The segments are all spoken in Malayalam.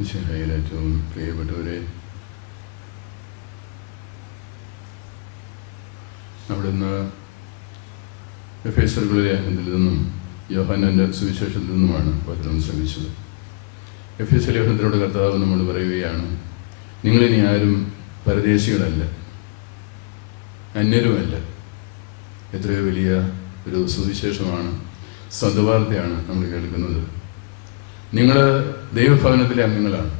ഏറ്റവും പ്രിയപ്പെട്ടവരെ, അവിടുന്ന് എഫേസ്യർക്കുള്ള ലേഖനത്തിൽ നിന്നും യോഹന്നാന്റെ സുവിശേഷത്തിൽ നിന്നുമാണ് വചനം ശ്രമിച്ചത്. എഫേസ്യ ലേഖനത്തിലൂടെ കർത്താവ് നമ്മൾ പറയുകയാണ്, നിങ്ങളിനി ആരും പരദേശികളല്ല, അന്യരുമല്ല. എത്രയോ വലിയ ഒരു സുവിശേഷമാണ്, സദ്വാർത്തയാണ് നമ്മൾ കേൾക്കുന്നത്. നിങ്ങൾ ദൈവഭവനത്തിലെ അംഗങ്ങളാണ്,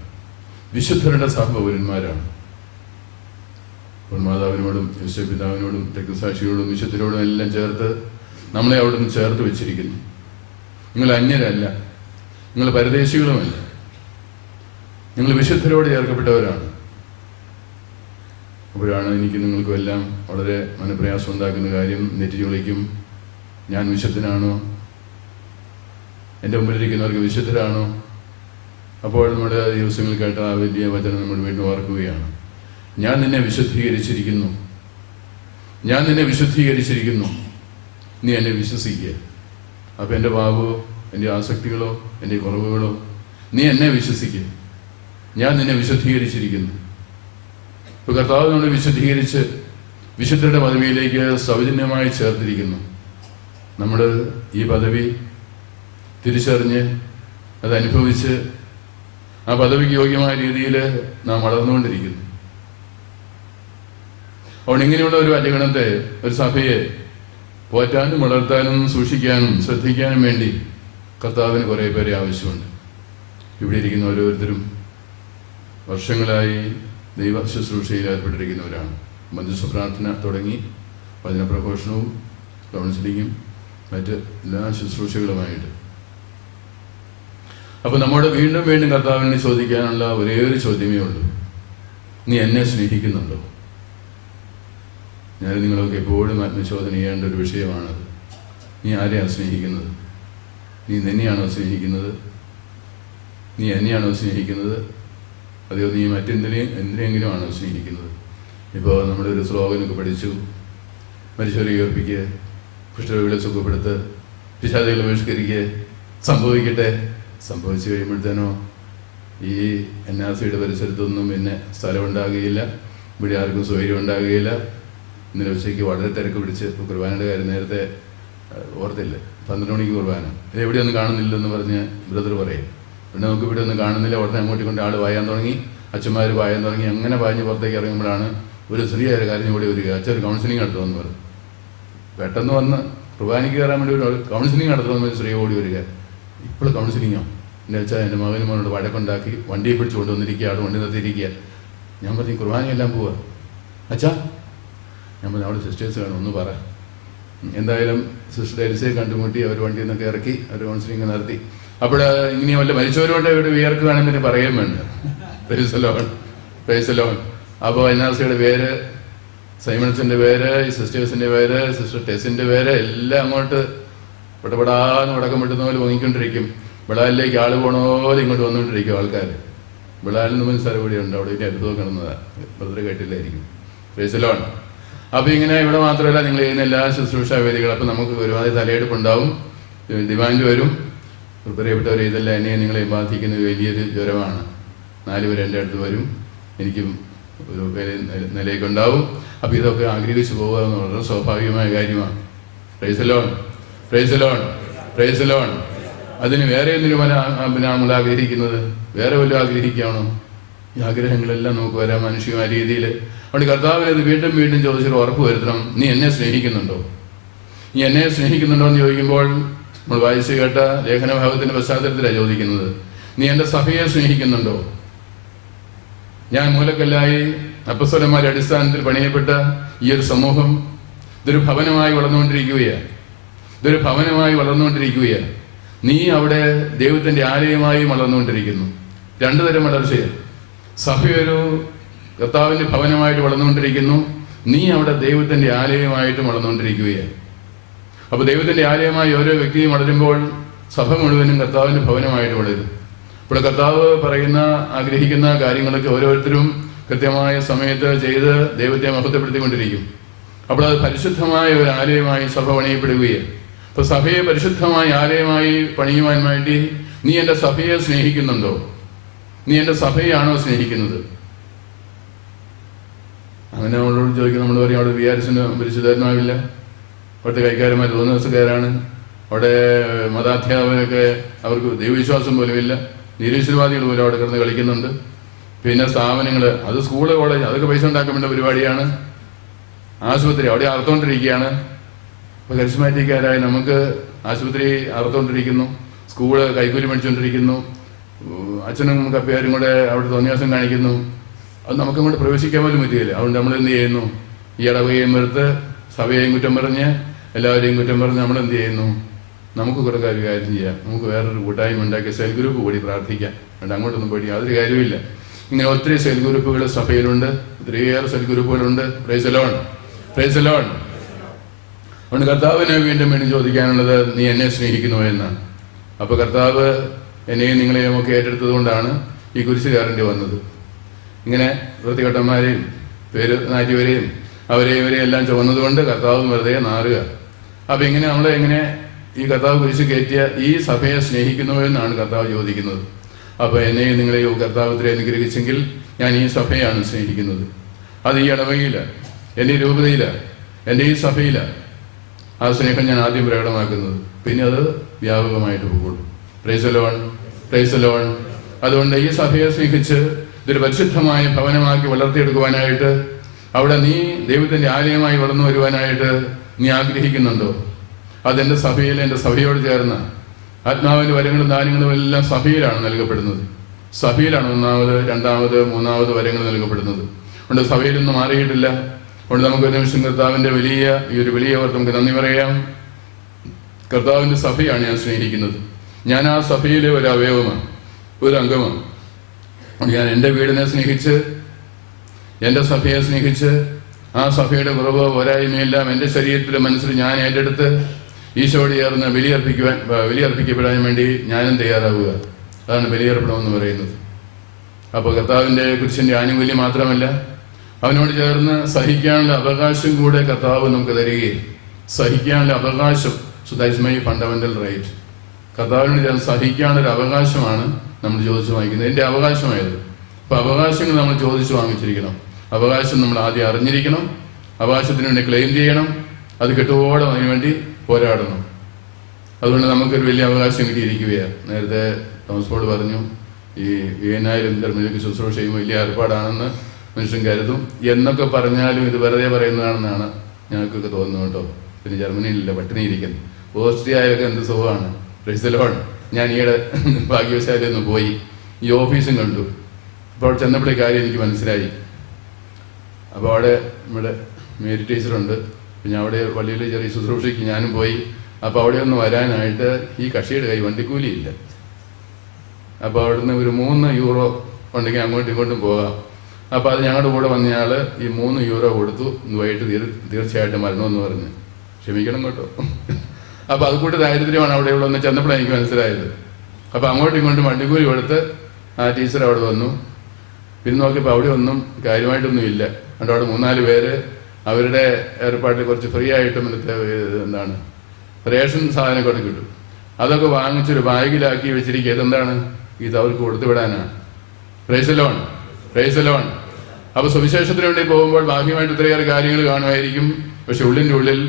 വിശുദ്ധരുടെ സഹപൗരന്മാരാണ്. മാതാവിനോടും യേശുപിതാവിനോടും രക്തസാക്ഷിയോടും വിശുദ്ധരോടും എല്ലാം ചേർത്ത് നമ്മളെ അവിടെ നിന്ന് ചേർത്ത് വെച്ചിരിക്കുന്നു. നിങ്ങൾ അന്യരല്ല, നിങ്ങൾ പരദേശികളുമല്ല, നിങ്ങൾ വിശുദ്ധരോട് ചേർക്കപ്പെട്ടവരാണ്. അപ്പോഴാണ് എനിക്ക് നിങ്ങൾക്കും എല്ലാം വളരെ മനപ്രയാസം ഉണ്ടാക്കുന്ന കാര്യം. നെറ്റിച്ച് വിളിക്കും, ഞാൻ വിശുദ്ധനാണോ? എൻ്റെ മുമ്പിലിരിക്കുന്നവർക്ക് വിശുദ്ധരാണോ? അപ്പോൾ നമ്മുടെ ദിവസങ്ങളിൽ കേട്ട ആ വലിയ വചനം നമ്മൾ വീണ്ടും ഓർക്കുകയാണ്. ഞാൻ നിന്നെ വിശുദ്ധീകരിച്ചിരിക്കുന്നു, ഞാൻ നിന്നെ വിശുദ്ധീകരിച്ചിരിക്കുന്നു, നീ എന്നെ വിശ്വസിക്കുക. അപ്പം എൻ്റെ പാപമോ എൻ്റെ ആസക്തികളോ എൻ്റെ കുറവുകളോ, നീ എന്നെ വിശ്വസിക്കുക, ഞാൻ നിന്നെ വിശുദ്ധീകരിച്ചിരിക്കുന്നു. ഇപ്പോൾ കർത്താവ് നമ്മളെ വിശുദ്ധീകരിച്ച് വിശുദ്ധരുടെ പദവിയിലേക്ക് സൗജന്യമായി ചേർത്തിരിക്കുന്നു. നമ്മൾ ഈ പദവി തിരിച്ചറിഞ്ഞ് അതനുഭവിച്ച് ആ പദവിക്ക് യോഗ്യമായ രീതിയിൽ നാം വളർന്നുകൊണ്ടിരിക്കുന്നു. അതുകൊണ്ട് ഇങ്ങനെയുള്ള ഒരു അജഗണത്തെ, ഒരു സഭയെ പോറ്റാനും വളർത്താനും സൂക്ഷിക്കാനും ശ്രദ്ധിക്കാനും വേണ്ടി കർത്താവിന് കുറേ പേരെ ആവശ്യമുണ്ട്. ഇവിടെ ഇരിക്കുന്ന ഓരോരുത്തരും വർഷങ്ങളായി ദൈവ ശുശ്രൂഷയിൽ ഏർപ്പെട്ടിരിക്കുന്നവരാണ്. മധ്യസ്ഥ പ്രാർത്ഥന തുടങ്ങി വചനപ്രഘോഷണവും കൗൺസിലിങ്ങും മറ്റ് എല്ലാ ശുശ്രൂഷകളുമായിട്ട്. അപ്പോൾ നമ്മോട് വീണ്ടും വീണ്ടും കർത്താവിനെ ചോദിക്കാനുള്ള ഒരേ ഒരു ചോദ്യമേ ഉള്ളൂ, നീ എന്നെ സ്നേഹിക്കുന്നുണ്ടോ? ഞാൻ നിങ്ങളൊക്കെ എപ്പോഴും ആത്മശോധന ചെയ്യേണ്ട ഒരു വിഷയമാണത്. നീ ആരെയാണ് സ്നേഹിക്കുന്നത്? നീ നിന്നെയാണോ സ്നേഹിക്കുന്നത്? നീ എന്നെയാണോ സ്നേഹിക്കുന്നത്? അതെയോ നീ എന്തിനെങ്കിലും ആണോ സ്നേഹിക്കുന്നത്? ഇപ്പോൾ നമ്മുടെ ഒരു സ്ലോഗനൊക്കെ പഠിച്ചു, മരിച്ചവരെ ഉയർപ്പിക്കുക, കുഷ്ഠരോഗികളെ സുഖപ്പെടുത്ത്, പിശാചുകളെ ബഹിഷ്കരിക്കുക, സംഭവിക്കട്ടെ. സംഭവിച്ചു കഴിയുമ്പോഴത്തേനോ ഈ NRCയുടെ പരിസരത്തൊന്നും പിന്നെ സ്ഥലം ഉണ്ടാകുകയില്ല, ഇവിടെ ആർക്കും സ്വൈര്യം ഉണ്ടാകുകയില്ല. ഇന്നലെ ഉച്ചയ്ക്ക് വളരെ തിരക്ക് പിടിച്ച് കുർബാനയുടെ കാര്യം നേരത്തെ ഓർത്തില്ല, 12 മണിക്ക് കുർബാന, എവിടെയൊന്നും കാണുന്നില്ലെന്ന് പറഞ്ഞ് ബ്രദർ പറയും. പിന്നെ നമുക്ക് ഇവിടെ ഒന്നും കാണുന്നില്ല, ഉടനെ അങ്ങോട്ട് കൊണ്ട് ആൾ വായാൻ തുടങ്ങി, അച്ഛന്മാർ വായാൻ തുടങ്ങി. അങ്ങനെ പാഞ്ഞ് പുറത്തേക്ക് ഇറങ്ങുമ്പോഴാണ് ഒരു സ്ത്രീ ആയ കാര്യം കൂടി വരിക, അച്ഛൻ ഒരു കൗൺസിലിംഗ് നടത്തുമെന്ന് പറഞ്ഞു. പെട്ടെന്ന് വന്ന് കുർബാനയ്ക്ക് കയറാൻ വേണ്ടി ഒരു കൗൺസിലിംഗ് നടത്തുമെന്ന് ഒരു സ്ത്രീ ഓടി വരിക. ഇപ്പോൾ കൗൺസിലിങ്ങോ എന്നു വെച്ചാൽ എൻ്റെ മകനും മോനോട് വഴക്കുണ്ടാക്കി വണ്ടിയെ പിടിച്ച് കൊണ്ടുവന്നിരിക്കുക, അവിടെ വണ്ടി നിർത്തിയിരിക്കുക. ഞാൻ പറഞ്ഞു കുർബാനയെല്ലാം പോവുക. അച്ഛാ, ഞാൻ പറഞ്ഞു അവിടെ സിസ്റ്റേഴ്സ് വേണം, ഒന്ന് പറ. എന്തായാലും സിസ്റ്റർ എൽസയെ കണ്ടുമുട്ടി, അവർ വണ്ടിയിൽ നിന്നൊക്കെ ഇറക്കി, അവർ കൗൺസിലിംഗ് നടത്തി. അപ്പോൾ ഇങ്ങനെ വല്ല മരിച്ചവരോട് ഇവിടെ വിയർക്കുകയാണെന്ന് പറയുകയും വേണ്ട. Praise Lord. അപ്പോൾ NRCയുടെ പേര്, സൈമൺസിൻ്റെ പേര്, സിസ്റ്റേഴ്സിൻ്റെ പേര്, സിസ്റ്റർ ടെസിൻ്റെ പേര് എല്ലാം അങ്ങോട്ട് പെടപെടാന്ന് വടക്കം പെട്ടുന്ന പോലെ പൊങ്ങിക്കൊണ്ടിരിക്കും. ബിളാലിലേക്ക് ആൾ പോണ പോലെ ഇങ്ങോട്ട് വന്നുകൊണ്ടിരിക്കും ആൾക്കാർ. ബിളാലിൽ നിന്ന് സ്ഥലം കൂടിയുണ്ട്, അവിടെ ഇനി അടുത്ത് കിടന്നതാണ്, ബ്രദർ കേട്ടില്ലായിരിക്കും. Praise Lord. അപ്പോൾ ഇങ്ങനെ ഇവിടെ മാത്രമല്ല, നിങ്ങൾ ചെയ്യുന്ന എല്ലാ ശുശ്രൂഷാ വേദികളും. അപ്പം നമുക്ക് ഒരുപാട് തലയെടുപ്പുണ്ടാവും, ഡിമാൻഡ് വരും. പ്രിയപ്പെട്ടവരെ, ഇതെല്ലാം എന്നെ നിങ്ങളെ ബാധിക്കുന്ന വലിയൊരു ജ്വരമാണ്. 4 പേര് എൻ്റെ അടുത്ത് വരും, എനിക്കും ഒരു നിലയ്ക്കുണ്ടാവും. അപ്പോൾ ഇതൊക്കെ ആഗ്രഹിച്ചു പോകുക എന്ന് വളരെ സ്വാഭാവികമായ കാര്യമാണ്. Praise Lord, praise Lord, praise Lord. അതിന് വേറെ എന്തിനും നമ്മൾ ആഗ്രഹിക്കുന്നത്? വേറെ വല്ലതും ആഗ്രഹിക്കുകയാണോ? ഈ ആഗ്രഹങ്ങളെല്ലാം നമുക്ക് വരാം മാനുഷികമായ രീതിയിൽ. അതുകൊണ്ട് കർത്താവിനെ ഇത് വീണ്ടും വീണ്ടും ചോദിച്ചിട്ട് ഉറപ്പ് വരുത്തണം, നീ എന്നെ സ്നേഹിക്കുന്നുണ്ടോ? നീ എന്നെ സ്നേഹിക്കുന്നുണ്ടോ എന്ന് ചോദിക്കുമ്പോൾ നമ്മൾ വായിച്ചു കേട്ട ലേഖനഭാഗത്തിന്റെ പശ്ചാത്തലത്തിലാണ് ചോദിക്കുന്നത്. നീ എൻ്റെ സഭയെ സ്നേഹിക്കുന്നുണ്ടോ? ഞാൻ മൂലക്കല്ലായി അപ്പസ്വലന്മാരുടെ അടിസ്ഥാനത്തിൽ പണിയപ്പെട്ട ഈ ഒരു സമൂഹം ഇതൊരു ഭവനമായി വളർന്നുകൊണ്ടിരിക്കുകയാണ്, ഇതൊരു ഭവനമായി വളർന്നുകൊണ്ടിരിക്കുകയാണ്. നീ അവിടെ ദൈവത്തിൻ്റെ ആലയമായി വളർന്നുകൊണ്ടിരിക്കുന്നു. 2 തരം വളർച്ചയാണ്. സഭയൊരു കർത്താവിൻ്റെ ഭവനമായിട്ട് വളർന്നുകൊണ്ടിരിക്കുന്നു, നീ അവിടെ ദൈവത്തിൻ്റെ ആലയമായിട്ട് വളർന്നുകൊണ്ടിരിക്കുകയാണ്. അപ്പോൾ ദൈവത്തിൻ്റെ ആലയമായി ഓരോ വ്യക്തിയും വളരുമ്പോൾ സഭ മുഴുവനും കർത്താവിൻ്റെ ഭവനമായിട്ട് വളരും. ഇപ്പോൾ കർത്താവ് പറയുന്ന ആഗ്രഹിക്കുന്ന കാര്യങ്ങളൊക്കെ ഓരോരുത്തരും കൃത്യമായ സമയത്ത് ചെയ്ത് ദൈവത്തെ മഹത്വപ്പെടുത്തിക്കൊണ്ടിരിക്കും. അപ്പോൾ അത് പരിശുദ്ധമായ ഒരു ആലയമായി സഭ പണിയപ്പെടുകയാണ്. അപ്പോൾ സഭയെ പരിശുദ്ധമായ ആലയമായി പണിയുവാൻ വേണ്ടി നീ എൻ്റെ സഭയെ സ്നേഹിക്കുന്നുണ്ടോ? നീ എൻ്റെ സഭയാണോ സ്നേഹിക്കുന്നത്? അങ്ങനെ നമ്മളോട് ചോദിക്കും. നമ്മൾ പറയും അവിടെ വികാരിച്ചിന് പരിശുദ്ധാത്മാവില്ല, അവിടുത്തെ കൈക്കാരന്മാർ 3 ദിവസക്കാരാണ്, അവിടെ മതാധ്യാപകരൊക്കെ അവർക്ക് ദൈവവിശ്വാസം പോലുമില്ല, നിരീശ്വരവാദികൾ പോലും അവിടെ കിടന്ന് കളിക്കുന്നുണ്ട്. പിന്നെ സ്ഥാപനങ്ങൾ, അത് സ്കൂള് കോളേജ്, അതൊക്കെ പൈസ ഉണ്ടാക്കാൻ വേണ്ട പരിപാടിയാണ്. ആശുപത്രി അവിടെ അറുത്തോണ്ടിരിക്കുകയാണ്. ഇപ്പോൾ കരിസ്മാറ്റിക്കാരായി നമുക്ക് ആശുപത്രി അറുത്തോണ്ടിരിക്കുന്നു, സ്കൂള് കൈക്കൂലി മേടിച്ചുകൊണ്ടിരിക്കുന്നു, അച്ഛനും കപ്പിയാരും കൂടെ അവിടെ തോന്നിയാസം കാണിക്കുന്നു. അത് നമുക്കങ്ങോട്ട് പ്രവേശിക്കാൻ പോലും പറ്റുകയില്ല. അതുകൊണ്ട് നമ്മൾ എന്ത് ചെയ്യുന്നു? ഈ ഇടവകയും വെറുത്ത് സഭയെയും കുറ്റം പറഞ്ഞ് എല്ലാവരെയും കുറ്റം പറഞ്ഞ് നമ്മൾ എന്ത് ചെയ്യുന്നു? നമുക്ക് കുറേ കാര്യം ചെയ്യാം, നമുക്ക് വേറൊരു കൂട്ടായ്മ ഉണ്ടാക്കി സെൽ ഗ്രൂപ്പ് കൂടി പ്രാർത്ഥിക്കാം. അതുകൊണ്ട് അങ്ങോട്ടൊന്നും പോയി യാതൊരു കാര്യമില്ല. ഇങ്ങനെ ഒത്തിരി സെൽ ഗ്രൂപ്പുകൾ സഭയിലുണ്ട്, ഒത്തിരിയേറെ സെൽ ഗ്രൂപ്പുകളുണ്ട്. Praise the Lord, praise the Lord. അതുകൊണ്ട് കർത്താവിനെ വീണ്ടും ചോദിക്കാനുള്ളത്, നീ എന്നെ സ്നേഹിക്കുന്നു എന്നാണ്. അപ്പോൾ കർത്താവ് എന്നെയും നിങ്ങളെയും ഒക്കെ ഏറ്റെടുത്തത് കൊണ്ടാണ് ഈ കുരിശ് കയറേണ്ടി വന്നത്. ഇങ്ങനെ വൃത്തികെട്ടന്മാരെയും പേര് നാറ്റിവരെയും ഇവരെയും എല്ലാം ചുവന്നതുകൊണ്ട് കർത്താവ് വെറുതെ നാറുക. അപ്പം ഇങ്ങനെ എങ്ങനെ ഈ കർത്താവ് കുരിശ് കയറ്റിയ ഈ സഭയെ സ്നേഹിക്കുന്നു എന്നാണ് കർത്താവ് ചോദിക്കുന്നത്. അപ്പോൾ എന്നെയും നിങ്ങളെയും കർത്താവ് ഇത്തിരി അനുഗ്രഹിച്ചെങ്കിൽ ഞാൻ ഈ സഭയാണ് സ്നേഹിക്കുന്നത്. അത് ഈ ഇടവകയില, എൻ്റെ രൂപതയില, എൻ്റെ ഈ സഭയില ആ സ്നേഹം ഞാൻ ആദ്യം പ്രകടമാക്കുന്നത്. പിന്നെ അത് വ്യാപകമായിട്ട് പോകുള്ളൂ. Price the Lord, praise the Lord. അതുകൊണ്ട് ഈ സഭയെ സ്നേഹിച്ച് ഇതൊരു പരിശുദ്ധമായ ഭവനമാക്കി വളർത്തിയെടുക്കുവാനായിട്ട്, അവിടെ നീ ദൈവത്തിൻ്റെ ആലയമായി വളർന്നു വരുവാനായിട്ട് നീ ആഗ്രഹിക്കുന്നുണ്ടോ? അതെൻ്റെ സഭയിൽ, എൻ്റെ സഭയോട് ചേർന്ന ആത്മാവിൻ്റെ വരങ്ങളും ദാനങ്ങളും എല്ലാം സഭയിലാണ് നൽകപ്പെടുന്നത്. സഭയിലാണ് 1ാമത് 2ാമത് 3ാമത് വരങ്ങൾ നൽകപ്പെടുന്നത്. അതുകൊണ്ട് സഭയിലൊന്നും മാറിയിട്ടില്ല. അതുകൊണ്ട് നമുക്ക് ഒരു നിമിഷം കർത്താവിൻ്റെ ഈ ഒരു വലിയ ഓർത്ത് നമുക്ക് നന്ദി പറയാം. കർത്താവിൻ്റെ സഭയാണ് ഞാൻ സ്നേഹിക്കുന്നത്. ഞാൻ ആ സഭയിലെ ഒരു അവയവമാണ്, ഒരു അംഗമാണ്. ഞാൻ എൻ്റെ വീടിനെ സ്നേഹിച്ച്, എൻ്റെ സഭയെ സ്നേഹിച്ച്, ആ സഭയുടെ കുറവോ പോരായ്മയെല്ലാം എൻ്റെ ശരീരത്തിലും മനസ്സിൽ ഞാൻ ഏറ്റെടുത്ത് ഈശോയോട് ചേർന്ന് ബലിയർപ്പിക്കപ്പെടാൻ വേണ്ടി ഞാനും തയ്യാറാവുക. അതാണ് ബലിയർപ്പണമെന്ന് പറയുന്നത്. അപ്പോൾ കർത്താവിൻ്റെ കുരിശിൻ്റെ ആനുകൂല്യം മാത്രമല്ല, അവനോട് ചേർന്ന് സഹിക്കാനുള്ള അവകാശം കൂടെ കർത്താവ് നമുക്ക് തരികയും, സഹിക്കാനുള്ള അവകാശം, so that is my fundamental right. കർത്താവിനോട് ചേർന്ന് സഹിക്കാനുള്ളൊരു അവകാശമാണ് നമ്മൾ ചോദിച്ചു വാങ്ങിക്കുന്നത്, എൻ്റെ അവകാശമായത്. അപ്പോൾ അവകാശങ്ങൾ നമ്മൾ ചോദിച്ചു വാങ്ങിച്ചിരിക്കണം. അവകാശം നമ്മൾ ആദ്യം അറിഞ്ഞിരിക്കണം, അവകാശത്തിന് വേണ്ടി ക്ലെയിം ചെയ്യണം, അത് കിട്ടുവോളം അതിനുവേണ്ടി പോരാടണം. അതുകൊണ്ട് നമുക്കൊരു വലിയ അവകാശം കിട്ടിയിരിക്കുകയാണ്. നേരത്തെ തോമസ് പോൾ പറഞ്ഞു, ഈ 7000 ധർമ്മജയ്ക്ക് ശുശ്രൂഷ ചെയ്യുമ്പോൾ വലിയ ഏർപ്പാടാണെന്ന് മനുഷ്യൻ കരുതും. എന്നൊക്കെ പറഞ്ഞാലും ഇത് വെറുതെ പറയുന്നതാണെന്നാണ് ഞങ്ങൾക്കൊക്കെ തോന്നുന്നത് കേട്ടോ. പിന്നെ ജർമ്മനിയിലില്ല, പട്ടിണിയിരിക്കുന്നു. ഓസ്ട്രിയയിലൊക്കെ എന്ത് സുഖമാണ്. Price the Lord. ഞാൻ ഈയിടെ ഭാഗ്യവശാലി ഒന്ന് പോയി ഈ ഓഫീസും കണ്ടു. അപ്പോൾ ചെന്നപ്പോഴേ കാര്യം എനിക്ക് മനസ്സിലായി. അപ്പോൾ അവിടെ നമ്മുടെ മേരി ടീച്ചറുണ്ട്. പിന്നെ അവിടെ പള്ളിയിൽ ചെറിയ ശുശ്രൂഷയ്ക്ക് ഞാനും പോയി. അപ്പോൾ അവിടെ ഒന്ന് വരാനായിട്ട് ഈ കക്ഷിയുടെ കൈ വണ്ടിക്കൂലിയില്ല. അപ്പോൾ അവിടുന്ന് ഒരു 3 യൂറോ ഉണ്ടെങ്കിൽ അങ്ങോട്ടും ഇങ്ങോട്ടും പോകാം. അപ്പോൾ അത് ഞങ്ങളുടെ കൂടെ വന്നയാൾ ഈ 3 യൂറോ കൊടുത്തു. വൈകിട്ട് തീർച്ചയായിട്ടും വരണമെന്ന് പറഞ്ഞ്. ക്ഷമിക്കണം കേട്ടോ. അപ്പോൾ അതുകൂട്ട് ദാരിദ്ര്യമാണ് അവിടെ ഉള്ളതെന്ന് ചെന്നപ്പോഴാണ് എനിക്ക് മനസ്സിലായത്. അപ്പോൾ അങ്ങോട്ടും ഇങ്ങോട്ടും വണ്ടിക്കൂലി കൊടുത്ത് ആ ടീച്ചർ അവിടെ വന്നു. പിന്നെ നോക്കിയപ്പോൾ അവിടെ ഒന്നും കാര്യമായിട്ടൊന്നും ഇല്ല. അതുകൊണ്ട് അവിടെ 3-4 പേര് അവരുടെ ഏർപ്പാട്ടിൽ കുറച്ച് ഫ്രീ ആയിട്ടും എന്താണ് റേഷൻ സാധനമൊക്കെ കിട്ടും. അതൊക്കെ വാങ്ങിച്ചൊരു ബാഗിലാക്കി വെച്ചിരിക്കുക. ഇതെന്താണ്? ഇത് അവർക്ക് കൊടുത്തു വിടാനാണ്. Praise the Lord, praise the Lord. അപ്പോൾ സുവിശേഷത്തിന് വേണ്ടി പോകുമ്പോൾ ബാഹ്യമായിട്ട് ഇത്രയേറെ കാര്യങ്ങൾ കാണുമായിരിക്കും. പക്ഷെ ഉള്ളിൻ്റെ ഉള്ളിൽ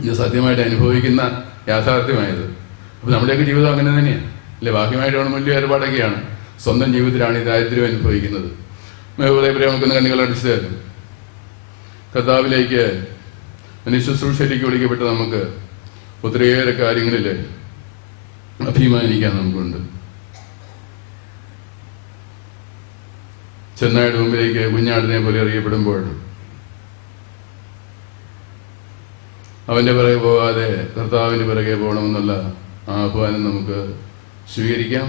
ഇത് സത്യമായിട്ട് അനുഭവിക്കുന്ന യാഥാർത്ഥ്യമായത്. അപ്പോൾ നമ്മുടെയൊക്കെ ജീവിതം അങ്ങനെ തന്നെയാണ് അല്ലേ? ബാഹ്യമായിട്ട് വലിയ ഏർപ്പാടൊക്കെയാണ്. സ്വന്തം ജീവിതത്തിലാണ് ഈ ദാരിദ്ര്യം അനുഭവിക്കുന്നത്. നമുക്കൊന്ന് കണ്ണുകളടിച്ച് കർത്താവിലേക്ക് ശുശ്രൂഷയിലേക്ക് വിളിക്കപ്പെട്ട് നമുക്ക് ഒത്തിരിയേറെ കാര്യങ്ങളിൽ അഭിമാനിക്കാൻ നമുക്കുണ്ട്. ചെന്നായുടെ മുമ്പിലേക്ക് കുഞ്ഞാടിനെ പോലെ അറിയപ്പെടുമ്പോൾ അവൻ്റെ പിറകെ പോകാതെ കർത്താവിൻ്റെ പിറകെ പോകണമെന്നുള്ള ആഹ്വാനം നമുക്ക് സ്വീകരിക്കാം.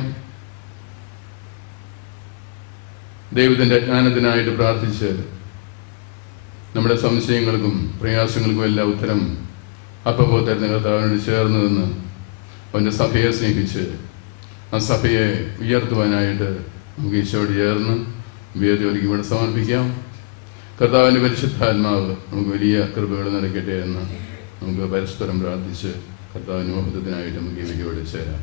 ദൈവത്തിൻ്റെ ജ്ഞാനത്തിനായിട്ട് പ്രാർത്ഥിച്ച് നമ്മുടെ സംശയങ്ങൾക്കും പ്രയാസങ്ങൾക്കും എല്ലാം ഉത്തരം അപ്പോൾ തരുന്ന കർത്താവിനോട് ചേർന്ന് നിന്ന് അവൻ്റെ സഭയെ സ്നേഹിച്ച് ആ സഭയെ ഉയർത്തുവാനായിട്ട് നമുക്ക് ഈശോയോട് ചേർന്ന് വേദി ഒരുക്കി ഇവിടെ സമർപ്പിക്കാം. കർത്താവിൻ്റെ പരിശുദ്ധാത്മാവ് നമുക്ക് വലിയ കൃപകൾ നിറയ്ക്കട്ടെ എന്ന് നമുക്ക് പരസ്പരം പ്രാർത്ഥിച്ച് കർത്താവിൻ്റെ മഹത്വത്തിനായിട്ട് നമുക്ക് ഈ വേദിയോട് ചേരാം.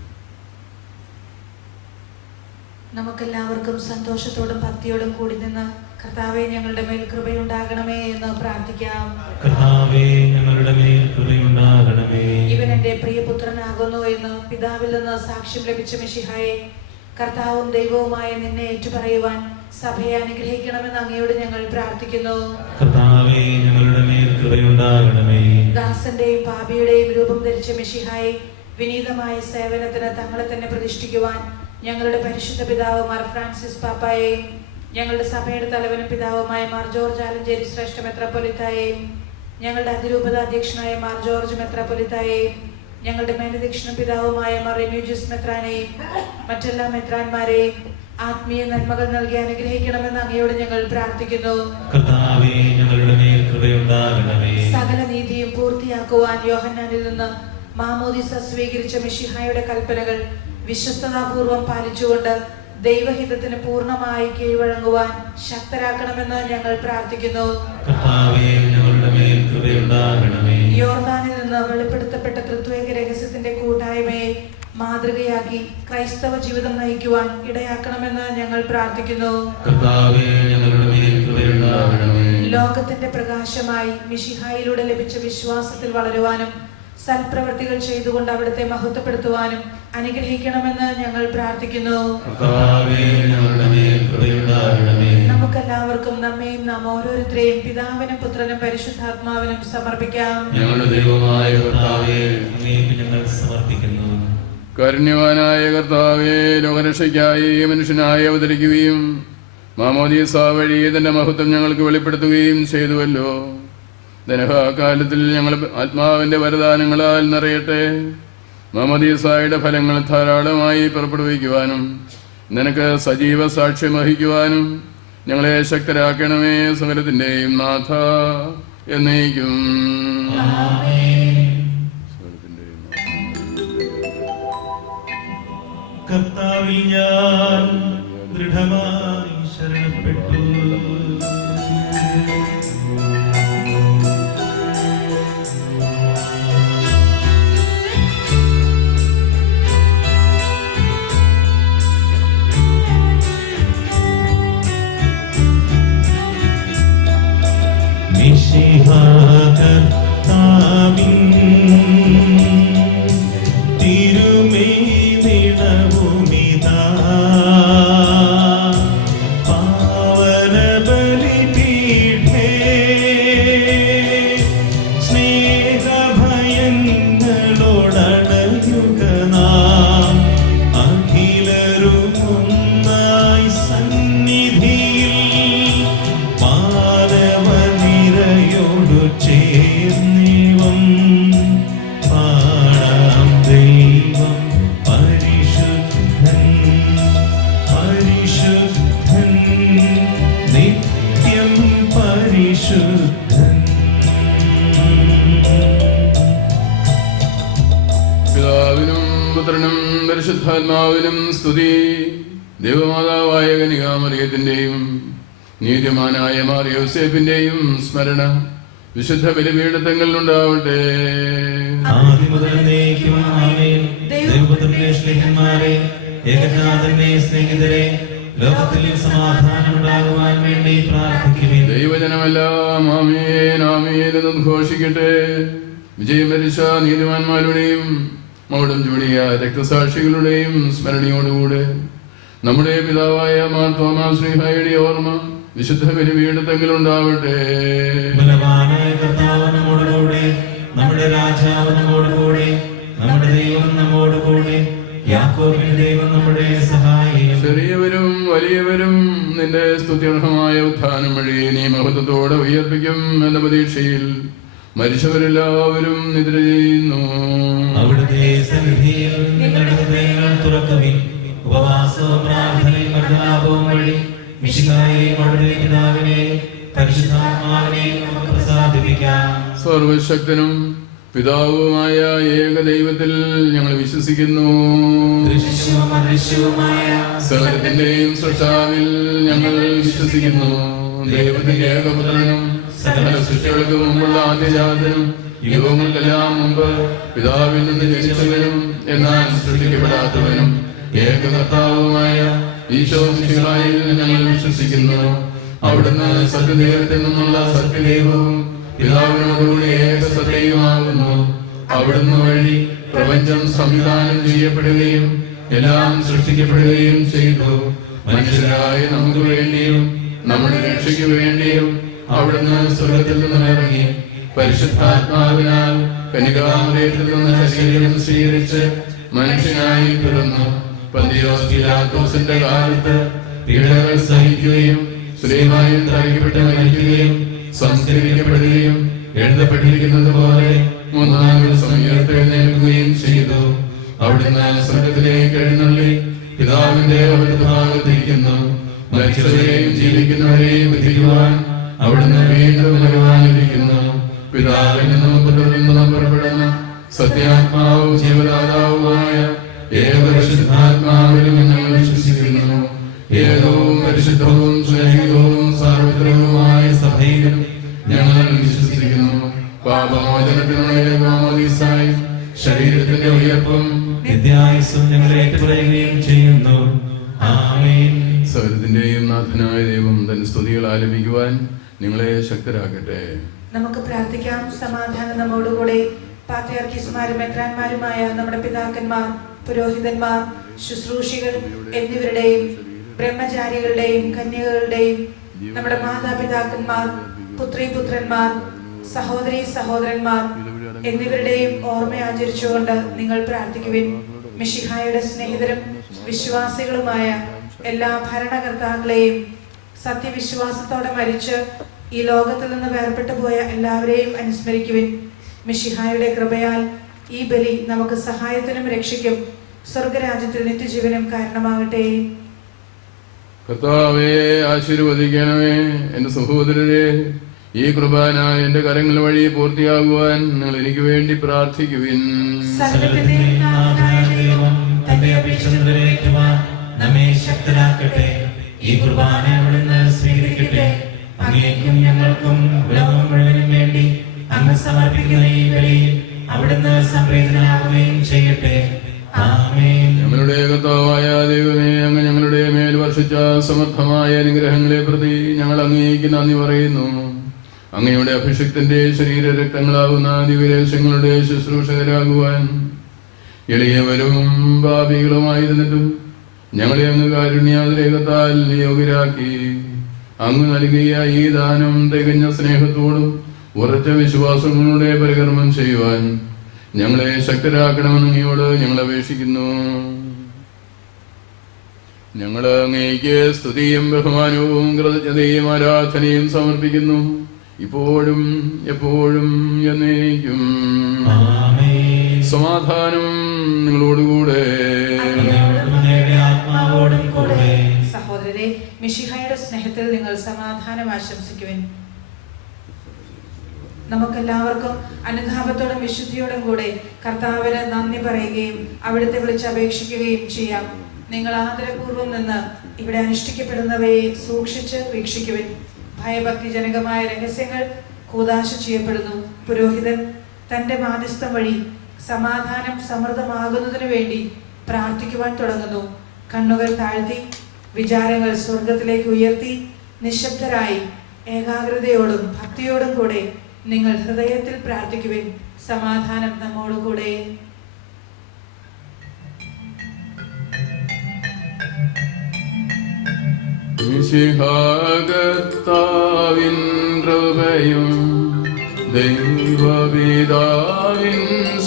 നമുക്കെല്ലാവർക്കും സന്തോഷത്തോടും ഭക്തിയോടും കൂടി നിന്ന് കർത്താവേ ഞങ്ങളുടെ മേൽ കൃപയുണ്ടാകണമേ എന്ന് പ്രാർത്ഥിക്കാം. കർത്താവേ ഞങ്ങളുടെ മേൽ കൃപയുണ്ടാകണമേ. ഇവൻ എന്റെ പ്രിയപുത്രനാകുന്നു എന്ന് പിതാവിൽ നിന്ന് സാക്ഷ്യം ലഭിച്ച മിശിഹായെ, കർത്താവും ദൈവവുമായ നിന്നെ ഏറ്റുപറയുവാൻ സഭയെ അനുഗ്രഹിക്കണമെന്ന് അങ്ങയോട് ഞങ്ങൾ പ്രാർത്ഥിക്കുന്നു. കർത്താവേ ഞങ്ങളുടെ മേൽ കൃപയുണ്ടാകണമേ. ദാസന്റെയും പാപിയുടെയും രൂപം ധരിച്ച മിശിഹായെ, വിനീതമായ സേവനത്തിന് തങ്ങളെ തന്നെ പ്രതിഷ്ഠിക്കുവാൻ ഞങ്ങളുടെ പരിശുദ്ധ പിതാവ് മാർ ഫ്രാൻസിസ് പാപ്പായെയും ഞങ്ങളുടെ സഭയുടെ തലവനും പിതാവുമായ മാർ ജോർജ് ആലഞ്ചേരി ശ്രേഷ്ഠ മെത്രാപ്പൊലീത്തായെയും ഞങ്ങളുടെ അതിരൂപത അധ്യക്ഷനായ മാർ ജോർജ് മെത്രാപ്പൊലീത്തായെയും ഞങ്ങളുടെ മേലധ്യക്ഷനും പിതാവുമായ മാർ റെമ്യൂജിയസ് മെത്രാനെയും മറ്റെല്ലാ മെത്രാന്മാരെയും ആത്മീയ നന്മകൾ നൽകി അനുഗ്രഹിക്കണമെന്ന് അങ്ങയോട് ഞങ്ങൾ പ്രാർത്ഥിക്കുന്നു. കർത്താവേ ഞങ്ങളുടെ മേൽ കൃപയുണ്ടാകണമേ. സകല നീതിയും പൂർത്തിയാക്കുവാൻ യോഹന്നാനിൽ നിന്ന് മാമോദിസ സ്വീകരിച്ച മിശിഹായുടെ കൽപ്പനകൾ വിശ്വസ്തതാപൂർവം പാലിച്ചുകൊണ്ട് ദൈവഹിതത്തിന് പൂർണ്ണമായി കീഴ്വഴങ്ങുവാൻ ശക്തരാക്കണമെന്ന് ഞങ്ങൾ പ്രാർത്ഥിക്കുന്നു. കർത്താവേ ഞങ്ങളുടെ മേൽ കൃപയുണ്ടാകണമേ. യോർദാനിൽ നിന്ന് വെളിപ്പെടുത്തപ്പെട്ട തൃത്വേക രഹസ്യത്തിന്റെ കൂട്ടായ്മയെ മാതൃകയാക്കി ക്രൈസ്തവ ജീവിതം നയിക്കുവാൻ ഇടയാക്കണമെന്ന് ഞങ്ങൾ പ്രാർത്ഥിക്കുന്നു. കർത്താവേ ഞങ്ങളുടെ മേൽ കൃപയുണ്ടാകണമേ. ലോകത്തിന്റെ പ്രകാശമായി മിശിഹായിലൂടെ ലഭിച്ച വിശ്വാസത്തിൽ വളരുവാനും സൽപ്രവൃത്തികൾ ചെയ്തുകൊണ്ട് അവിടുത്തെ മഹത്വപ്പെടുത്തുവാനും അനുഗ്രഹിക്കണമെന്ന് ഞങ്ങൾ പ്രാർത്ഥിക്കുന്നു. കർത്താവേ ഞങ്ങളുടെ മേൽ കൃപയുണ്ടാകണമേ. നമുക്കെല്ലാവർക്കും നമ്മയും നാം ഓരോരുത്തരെയും പിതാവിനും പുത്രനും പരിശുദ്ധാത്മാവിനും സമർപ്പിക്കാം. ഞങ്ങളുടെ ദൈവമായ കർത്താവേ അങ്ങേക്ക് ഞങ്ങൾ സമർപ്പിക്കുന്നു. കാരുണ്യവാനായ കർത്താവേ, ലോകരക്ഷയ്ക്കായി മനുഷ്യനായി അവതരിക്കുകയും മാമോദീസ വഴി തന്റെ മഹത്വം ഞങ്ങൾക്ക് വെളിപ്പെടുത്തുകയും ചെയ്തുവല്ലോ. ദനഹാകാലത്തിൽ ഞങ്ങൾ ആത്മാവിന്റെ വരദാനങ്ങളാൽ നിറയട്ടെ. മാമോദീസായുടെ ഫലങ്ങൾ ധാരാളമായി പുറപ്പെടുവിക്കുവാനും നിനക്ക് സജീവ സാക്ഷ്യം വഹിക്കുവാനും ഞങ്ങളെ ശക്തരാക്കണമേ. സകലത്തിന്റെയും നാഥ എന്നേക്കും. കർത്താവിൽ ഞാൻ ദൃഢമായി ശരണപ്പെട്ടു. പിതാവിനും പുത്രനും പരിശുദ്ധാത്മാവിനും സ്തുതി. ദൈവമാതാവായ കന്യകാമറിയത്തിന്റെയും നീതിമാനായ മാർ യോസേഫിന്റെയും സ്മരണ വിശുദ്ധ ബലിപീഠത്തിൽ ഉണ്ടാവട്ടെ. ദൈവജനമെല്ലാം ആമേൻ ആമേൻ എന്ന് ഘോഷിക്കട്ടെ. വിജയം വരിച്ച നീതിമാന്മാരുടെയും മൗഢം ചൂടിയ രക്തസാക്ഷികളുടെയും സ്മരണയോടുകൂടെ നമ്മുടെ പിതാവായ മാർ തോമാസ് ശ്ലീഹായുടെ ഓർമ്മ വിശുദ്ധ ബലിപീഠത്തിൽ ഉണ്ടാവട്ടെ. ബലവാനായ കർത്താവ് നമ്മോടുകൂടെ, നമ്മുടെ രാജാവ് നമ്മോടുകൂടെ, നമ്മുടെ ദൈവം നമ്മോടുകൂടെ, യാക്കോബിന്റെ ദൈവം നമ്മുടെ സഹായം. ചെറിയവരും വലിയവരും നിന്റെ സ്തുത്യർഹമായ ഉത്ഥാനം വഴി നീ മഹത്വത്തോടെ ഉയർപ്പിക്കും എന്ന പ്രതീക്ഷയിൽ മരിച്ചവരെല്ലാവരും നിദ്ര ചെയ്യുന്നു. അവിടുത്തെ സന്നിധിയിൽ നിങ്ങളുടെ ഹൃദയങ്ങൾ തുറക്കുവിൻ. ഉപവാസവും പ്രാർത്ഥനയും പ്രതാപവും വഴി മിശിഹായെയും അവിടുത്തെ പിതാവിനെയും പരിശുദ്ധാത്മാവിനെയും നമുക്ക് പ്രസാദിപ്പിക്കാം. സർവശക്തനും പിതാവുമായ ഏക ദൈവത്തിൽ ഞങ്ങൾ വിശ്വസിക്കുന്നു. ദൃശ്യവും അദൃശ്യവുമായ സകലത്തിന്റെയും സൃഷ്ടാവിൽ ഞങ്ങൾ വിശ്വസിക്കുന്നു. ദൈവത്തിന്റെ ഏകപുത്രനും സകല സൃഷ്ടികൾക്ക് മുമ്പുള്ള ആദ്യജാതനും യുഗങ്ങൾക്കെല്ലാം മുമ്പ് പിതാവിൽ നിന്ന് ജനിച്ചവനും എന്നാൽ സൃഷ്ടിക്കപ്പെടാത്തവനും ഏക കർത്താവുമായ ഈശോ മിശിഹായിൽ ഞങ്ങൾ വിശ്വസിക്കുന്നു. അവിടുന്ന് സത്യദൈവത്തിൽ നിന്നുള്ള സത്യദൈവവും പിതാവിനോടുകൂടി ഏകസത്യവുമാകുന്നു. അവിടുന്ന് വഴി പ്രപഞ്ചം സംവിധാനം ചെയ്യപ്പെടുകയും എല്ലാം സൃഷ്ടിക്കപ്പെടുകയും ചെയ്തു. മനുഷ്യരായ നമുക്ക് വേണ്ടിയും നമ്മുടെ രക്ഷയ്ക്ക് വേണ്ടിയും അവിടുന്ന് സ്വർഗ്ഗത്തിൽ നിന്ന് ഇറങ്ങി പരിശുദ്ധാത്മാവിനാൽ കന്യകാമറിയത്തിൽ നിന്ന് ശരീരം സ്വീകരിച്ച് മനുഷ്യനായി പിറന്നു. പന്തിയോസ് പീലാത്തോസിന്റെ കാലത്ത് പീഡകൾ സഹിക്കുകയും ശ്രീമായും തറയ്ക്കപ്പെട്ട് മരിക്കുകയും സംസ്കരിക്കപ്പെടുകയും എഴുതപ്പെട്ടിരിക്കുന്നത് പോലെ മൂന്നാം ദിവസം ഉയർത്തെഴുന്നേൽക്കുകയും ചെയ്തു. അവിടുന്ന് സ്വർഗ്ഗത്തിലേക്ക് എഴുന്നള്ളി പിതാവിന്റെ വലതുഭാഗത്തിരിക്കുന്നു. മരിച്ചവരെയും ജീവിക്കുന്നവരെയും വിധിക്കുവാൻ അവിടുന്ന് വീണ്ടും വരുവാനിരിക്കുന്നു. പിതാവിൽ നിന്നും പുത്രനിൽ നിന്നും പുറപ്പെടുന്ന സത്യാത്മാവും ജീവദാതാവുമായ ഏകപരിശുദ്ധാത്മാവിലും ഞങ്ങൾ വിശ്വസിക്കുന്നു. ഏകവും പരിശുദ്ധവും സ്നേഹിതവും സാർവത്രികവുമായ സഭയിലും ഞങ്ങൾ വിശ്വസിക്കുന്നു. പാപമോചനത്തിനുള്ള മാമോദീസായി ശരീരത്തിന്റെ ഉയർപ്പും നിത്യായുസ്സും ഞങ്ങൾ ഏറ്റുപറയുകയും ചെയ്യുന്നു. ആമേൻ. സകലത്തിന്റെയും നാഥനായ ദൈവം തന്റെ സ്തുതികൾ ആലപിക്കുവാൻ നിങ്ങളെ ശക്തരാക്കട്ടെ. നമുക്ക് പ്രാർത്ഥിക്കാം. സമാധാനം നമ്മോടുകൂടെ. പാത്രിയാർക്കീസുമാരും മെത്രാന്മാരുമായ നമ്മുടെ പിതാക്കന്മാർ, പുരോഹിതന്മാർ, ശുശ്രൂഷികൾ എന്നിവരുടെയും ബ്രഹ്മചാരികളുടെയും കന്യകകളുടെയും നമ്മുടെ മാതാപിതാക്കന്മാർ, പുത്രീപുത്രന്മാർ, സഹോദരീ സഹോദരന്മാർ എന്നിവരുടെയും ഓർമ്മ ആചരിച്ചുകൊണ്ട് നിങ്ങൾ പ്രാർത്ഥിക്കുവിൻ. മിശിഹായുടെ സ്നേഹിതരും വിശ്വാസികളുമായ എല്ലാ ഭരണകർത്താക്കളെയും സത്യവിശ്വാസത്തോടെ മരിച്ച് ഈ ലോകത്തിൽ നിന്ന് വേർപെട്ടു പോയ എല്ലാവരെയും അനുസ്മരിക്കുവിൻ. മിശിഹായുടെ കൃപയാൽ ഈ ബലി നമുക്ക് സഹായത്തിനും രക്ഷയ്ക്കും സ്വർഗരാജ്യത്തിൽ നിത്യജീവനും കാരണമാകട്ടെ. കർത്താവേ, ആശീർവദിക്കണമേ. എന്റെ സഹോദരരെ, ഈ കൃപാന എന്റെ കരങ്ങൾ വഴി പൂർത്തിയാകുവാൻ നിങ്ങൾ എനിക്ക് വേണ്ടി പ്രാർത്ഥിക്കുവിൻ. സകലത്തിന്റെയും നാഥനായ ദൈവം തന്റെ അപേക്ഷ നിറവേറ്റുവാൻ നമ്മെ ശക്തരാക്കട്ടെ. ഈ കുർബാന അവിടുന്ന് സ്വീകരിക്കട്ടെ. അങ്ങേക്കും ഞങ്ങൾക്കും ലോകം മുഴുവനും വേണ്ടി അങ്ങ് സമർപ്പിക്കുന്ന ഈ ബലിയിൽ അവിടുന്ന് സംപ്രീതനാവുകയും ചെയ്യട്ടെ. ആമേൻ. ഞങ്ങളുടെ കർത്താവായ ദൈവമേ, അങ്ങ് ഞങ്ങളുടെ മേൽ വർഷിച്ച സമർത്ഥമായ അനുഗ്രഹങ്ങളെ പ്രതി ഞങ്ങൾ അങ്ങേക്ക് നന്ദി പറയുന്നു. അങ്ങയുടെ അഭിഷിക്തന്റെ ശരീര രക്തങ്ങളാകുന്ന ദിവ്യരഹസ്യങ്ങളുടെ ശുശ്രൂഷകരാകുവാൻ എളിയവരും പാപികളുമായിരുന്നിട്ടും ഞങ്ങളെ അങ്ങ് കാരുണ്യാതിരേകത്താൽ യോഗ്യരാക്കി. അങ്ങ് നൽകിയ ഈ ദാനം തികഞ്ഞ സ്നേഹത്തോടും ഉറച്ച വിശ്വാസങ്ങളുടെ പരികർമ്മം ചെയ്യുവാൻ ഞങ്ങളെ ശക്തരാക്കണമെന്ന് അങ്ങയോട് ഞങ്ങൾ അപേക്ഷിക്കുന്നു. ഞങ്ങൾ അങ്ങേക്ക് സ്തുതിയും ബഹുമാനവും കൃതജ്ഞതയും ആരാധനയും സമർപ്പിക്കുന്നു, ഇപ്പോഴും എപ്പോഴും എന്നേക്കും. ആമേൻ. സമാധാനം നിങ്ങളോടുകൂടെ. ആത്മാവോടും കൂടെ. സഹോദരരെ, മിശിഹായുടെ സ്നേഹത്തിൽ നിങ്ങൾ സമാധാനം ആശംസിക്കുവിൻ. നമുക്കെല്ലാവർക്കും അനുതാപത്തോടും വിശുദ്ധിയോടും കൂടെ കർത്താവിന് നന്ദി പറയുകയും അവിടുത്തെ വിളിച്ചപേക്ഷിക്കുകയും ചെയ്യാം. നിങ്ങൾ ആദരപൂർവ്വം നിന്ന് ഇവിടെ അനുഷ്ഠിക്കപ്പെടുന്നവയെ സൂക്ഷിച്ച് വീക്ഷിക്കുവിൻ. ഭയഭക്തിജനകമായ രഹസ്യങ്ങൾ കൂദാശ ചെയ്യപ്പെടുന്നു. പുരോഹിതൻ തന്റെ മാധ്യസ്ഥം വഴി സമാധാനം സമൃദ്ധമാകുന്നതിനു വേണ്ടി പ്രാർത്ഥിക്കുവാൻ തുടങ്ങുന്നു. കണ്ണുകൾ താഴ്ത്തി വിചാരങ്ങൾ സ്വർഗത്തിലേക്ക് ഉയർത്തി നിശബ്ദരായി ഏകാഗ്രതയോടും ഭക്തിയോടും കൂടെ നിങ്ങൾ ഹൃദയത്തിൽ പ്രാർത്ഥിക്കുവിൻ. സമാധാനം നമ്മോടുകൂടെ. മിശിഹാകർത്താവിൻ കൃപയും ദൈവപിതാവിൻ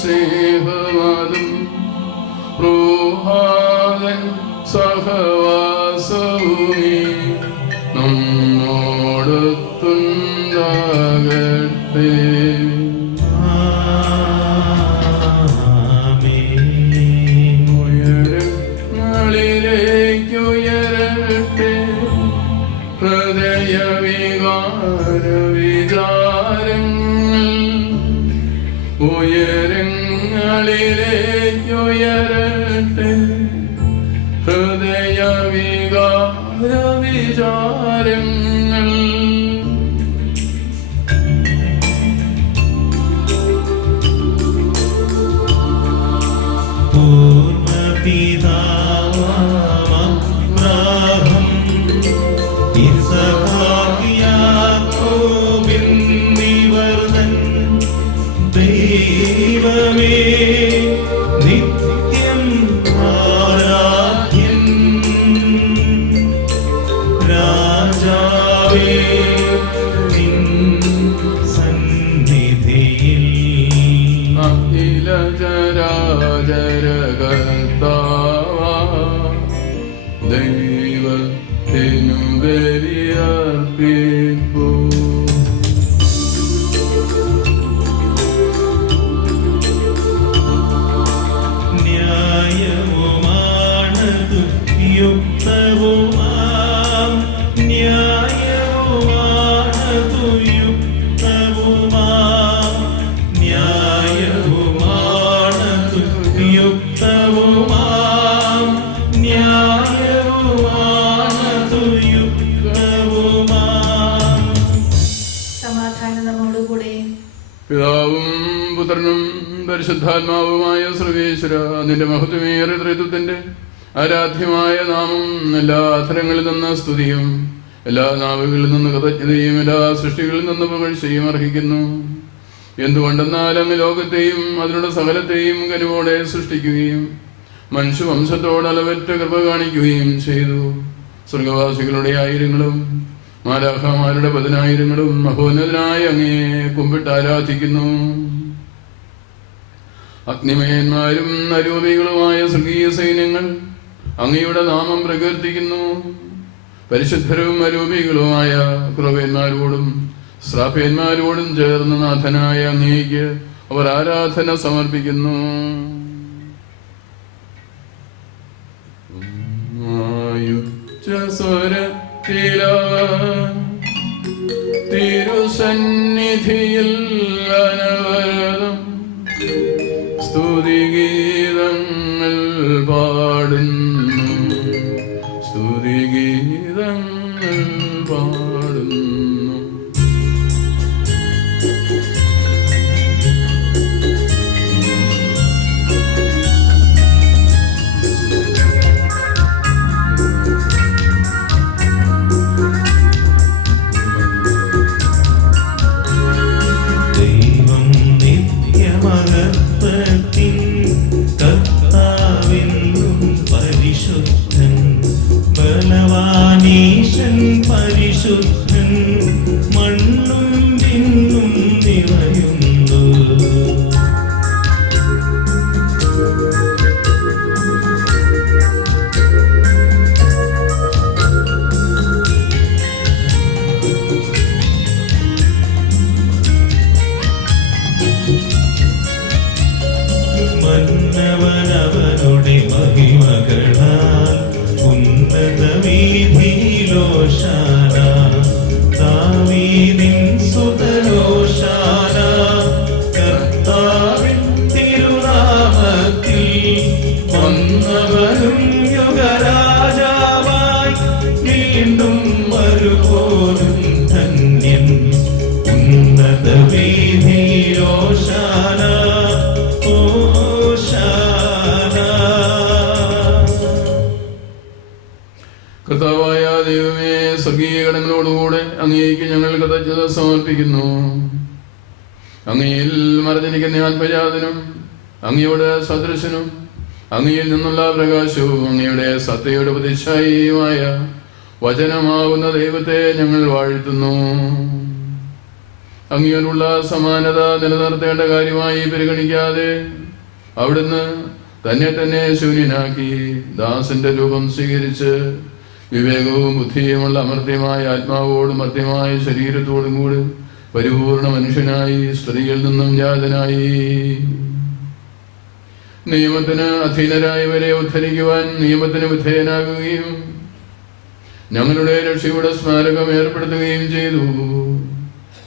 സ്നേഹമതും റൂഹാദൻ സഹവാസവുമീ നമ്മോടൊത്തുണ്ടാകട്ടെ. ഉയരങ്ങളിലേക്കുയരട്ടെ ഹൃദയവികാര വിചാരങ്ങൾ. ഉയരങ്ങളിലേക്കുയരട്ടെ ഹൃദയവികാര വിചാരങ്ങൾ. പൂർവ്വപിതാവാം നിത്യം ആരാധ്യൻ. രാജാവേ നിൻ സന്നിധിയിൽ അഖില ചരാചരകർത്താവാ ദൈവത്തിനു ബലിയർപ്പിപ്പൂ. ന്യായവുമാണതു യുക്തവുമാം ന്യായവുമാണതു യുക്തവുമാം ന്യായവുമാണതു യുക്തവുമാം ന്യായവുമാണതു യുക്തവുമാം. സമാധാനം നമ്മോടുകൂടെ. പിതാവും പുത്രനും പരിശുദ്ധാത്മാവുമായ സർവേശ്വര, നിന്റെ മഹത്വമേറിയ ത്രിത്വത്തിന്റെ ആരാധ്യമായ നാമം എല്ലാ അധരങ്ങളിൽ നിന്ന് സ്തുതിയും എല്ലാ നാവുകളിൽ നിന്ന് കൃതജ്ഞതയും എല്ലാ സൃഷ്ടികളിൽ നിന്ന് പുകഴ്ചയും അർഹിക്കുന്നു. എന്തുകൊണ്ടെന്നാൽ അങ്ങ് ലോകത്തെയും അതിനുള്ള സകലത്തെയും കനിവോടെ സൃഷ്ടിക്കുകയും മനുഷ്യവംശത്തോട് അളവറ്റ കൃപ കാണിക്കുകയും ചെയ്തു. സ്വർഗവാസികളുടെ ആയിരങ്ങളും മാലാഖമാരുടെ 10,000 മഹോന്നതനായ അങ്ങേ കുമ്പിട്ട് ആരാധിക്കുന്നു. അഗ്നിമയന്മാരും അരൂപികളുമായ സ്വർഗീയ സൈന്യങ്ങൾ അങ്ങയുടെ നാമം പ്രകീർത്തിക്കുന്നു. പരിശുദ്ധരും അരൂപികളുമായ ക്രൂവന്മാരോടും ശ്രാപ്യന്മാരോടും ചേർന്ന് നാഥനായ അങ്ങേക്ക് അവർ ആരാധന സമർപ്പിക്കുന്നു. തിരുസന്നിധിയിൽ അനവരതം സ്തുതിഗീതങ്ങൾ പാടുന്നു, സ്തുതിഗീതങ്ങൾ പാടുന്നു. ദൈവം നിത്യമഹത്വത്തിൻ കർത്താവെന്നും പരിശുദ്ധൻ, ബലവാനീശൻ പരിശുദ്ധൻ, മണ്ണും വിണ്ണും നിറയുന്നു. മന്നവനവനുടെ മഹിമകളാൽ ഉന്നത വീതിയിലോശാന, ദാവീദിൻ സുതലോശാന. കർത്താവിൻ തിരുനാമത്തിൽ വന്നവരും യുഗരാജാവായി വീണ്ടും വരുപോലും ധന്യൻ. ഉന്നത വീതിയിലോശാന കർത്താവായ ദൈവമേ, സ്വർഗീയ ഗണങ്ങളോടുകൂടെ അങ്ങേക്ക് ഞങ്ങൾ കൃതജ്ഞത സമർപ്പിക്കുന്നു. അങ്ങയിൽ മറഞ്ഞിരിക്കുന്ന ആത്മജാതനും അങ്ങയുടെ സദൃശനും അങ്ങയിൽ നിന്നുള്ള പ്രകാശവും അങ്ങയുടെ സത്തയുടെ പ്രതിച്ഛായിയുമായ വചനമാകുന്ന ദൈവത്തെ ഞങ്ങൾ വാഴ്ത്തുന്നു. അങ്ങയോടുള്ള സമാനത നിലനിർത്തേണ്ട കാര്യമായി പരിഗണിക്കാതെ അവിടുന്ന് തന്നെ ശൂന്യനാക്കി ദാസന്റെ രൂപം സ്വീകരിച്ച് വിവേകവും ബുദ്ധിയുമുള്ള അമർത്യമായ ആത്മാവോടും മർത്യമായ ശരീരത്തോടും കൂടി പരിപൂർണ മനുഷ്യനായി സ്ത്രീയിൽ നിന്നും ജാതനായി. നിയമത്തിന് അധീനരായവരെ ഉദ്ധരിക്കുവാൻ നിയമത്തിന് വിധേയനാകുകയും ഞങ്ങളുടെ രക്ഷയുടെ സ്മാരകം ഏർപ്പെടുത്തുകയും ചെയ്തു.